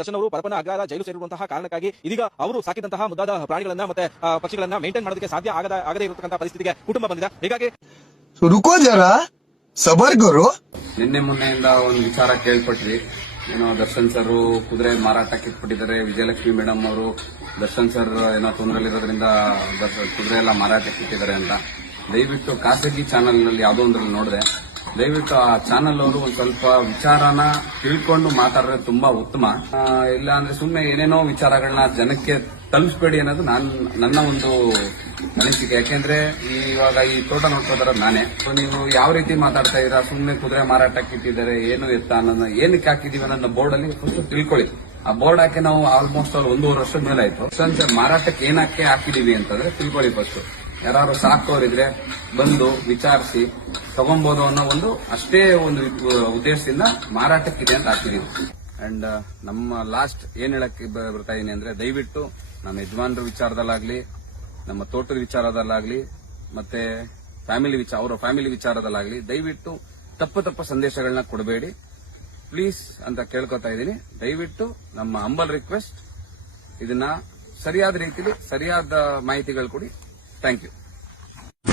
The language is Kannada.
ದರ್ಶನ್ ಅವರು ಪರಪ್ಪನ ಅಗ್ರಹಾರ ಜೈಲು ಸೇರಿರುವಂತಹ ಕಾರಣಕ್ಕಾಗಿ ಇದೀಗ ಅವರು ಸಾಕಿದಂತಹ ಮುದ್ದಾದ ಪ್ರಾಣಿಗಳನ್ನ ಮತ್ತೆ ಪಕ್ಷಿಗಳನ್ನ ಮೇಂಟೈನ್ ಮಾಡೋದಕ್ಕೆ ಸಾಧ್ಯ ಆಗದೇ ಇರತಕ್ಕಂತಹ ಪರಿಸ್ಥಿತಿಗೆ ಕುಟುಂಬ ಬಂದಿದೆ. ಹೀಗಾಗಿ ರುಕೋ ಜರಾ ಸಬರ್ ಕರೋ. ನಿನ್ನೆ ಮೊನ್ನೆಯಿಂದ ಒಂದು ವಿಚಾರ ಕೇಳ್ಪಟ್ವಿ. ಏನೋ ದರ್ಶನ್ ಸರ್ ಕುದುರೆ ಮಾರಾಟಕ್ಕೆ ಇಟ್ಬಿಟ್ಟಿದ್ದಾರೆ. ವಿಜಯಲಕ್ಷ್ಮಿ ಮೇಡಮ್ ಅವರು ದರ್ಶನ್ ಸರ್ ಏನೋ ತೊಂದರೆಲಿರೋದ್ರಿಂದ ಕುದುರೆ ಎಲ್ಲ ಮಾರಾಟಕ್ಕೆ ಇಟ್ಟಿದ್ದಾರೆ ಅಂತ. ದಯವಿಟ್ಟು ಖಾಸಗಿ ಚಾನೆಲ್ ನಲ್ಲಿ ಯಾವುದೋ ಒಂದ್ರಲ್ಲಿ ನೋಡಿದೆ. ದಯವಿಟ್ಟು ಆ ಚಾನೆಲ್ ಅವರು ಒಂದ್ ಸ್ವಲ್ಪ ವಿಚಾರನ ತಿಳ್ಕೊಂಡು ಮಾತಾಡಿದ್ರೆ ತುಂಬಾ ಉತ್ತಮ. ಇಲ್ಲ ಅಂದ್ರೆ ಸುಮ್ಮನೆ ಏನೇನೋ ವಿಚಾರಗಳನ್ನ ಜನಕ್ಕೆ ತಲುಪಿಸಬೇಡಿ ಅನ್ನೋದು ನನ್ನ ಒಂದು ಅನಿಸಿಕೆ. ಯಾಕೆಂದ್ರೆ ಇವಾಗ ಈ ತೋಟ ನೋಡ್ಕೋತಾರ ನಾನೇ. ನೀವು ಯಾವ ರೀತಿ ಮಾತಾಡ್ತಾ ಇದ್ದೀರಾ, ಸುಮ್ಮನೆ ಕುದುರೆ ಮಾರಾಟಕ್ಕೆ ಇಟ್ಟಿದ್ದಾರೆ, ಏನು ಎತ್ತ ಅನ್ನೋದನ್ನ ಏನಕ್ಕೆ ಹಾಕಿದೀವಿ ಅನ್ನೋದನ್ನ ಬೋರ್ಡ್ ಅಲ್ಲಿ ಫಸ್ಟ್ ತಿಳ್ಕೊಳ್ಳಿ. ಆ ಬೋರ್ಡ್ ಹಾಕಿ ನಾವು ಆಲ್ಮೋಸ್ಟ್ 1.5 ವರ್ಷದ ಮೇಲೆ ಆಯ್ತು. ಮಾರಾಟಕ್ಕೆ ಏನಕ್ಕೆ ಹಾಕಿದೀವಿ ಅಂತಂದ್ರೆ ತಿಳ್ಕೊಳ್ಳಿ ಫಸ್ಟ್. ಯಾರು ಸಾಕೋರಿದ್ರೆ ಬಂದು ವಿಚಾರಿಸಿ ತಗೊಬಹುದು ಅನ್ನೋ ಒಂದು ಅಷ್ಟೇ ಒಂದು ಉದ್ದೇಶದಿಂದ ಮಾರಾಟಕ್ಕಿದೆ ಅಂತ ಹಾಕಿದೀವಿ. ಅಂಡ್ ನಮ್ಮ ಲಾಸ್ಟ್ ಏನ್ ಹೇಳಕ್ಕೆ ಬರ್ತಾ ಇದೀನಿ ಅಂದ್ರೆ, ದಯವಿಟ್ಟು ನಮ್ಮ ಯಜಮಾನ್ರ ವಿಚಾರದಲ್ಲಾಗ್ಲಿ, ನಮ್ಮ ತೋಟದ ವಿಚಾರದಲ್ಲಾಗ್ಲಿ, ಮತ್ತೆ ಅವರ ಫ್ಯಾಮಿಲಿ ವಿಚಾರದಲ್ಲಾಗ್ಲಿ ದಯವಿಟ್ಟು ತಪ್ಪು ಸಂದೇಶಗಳನ್ನ ಕೊಡಬೇಡಿ ಪ್ಲೀಸ್ ಅಂತ ಕೇಳ್ಕೊತಾ ಇದ್ದೀನಿ. ದಯವಿಟ್ಟು ನಮ್ಮ ಹಂಬಲ್ ರಿಕ್ವೆಸ್ಟ್, ಇದನ್ನ ಸರಿಯಾದ ರೀತಿಯಲ್ಲಿ ಸರಿಯಾದ ಮಾಹಿತಿಗಳು ಕೊಡಿ. Thank you.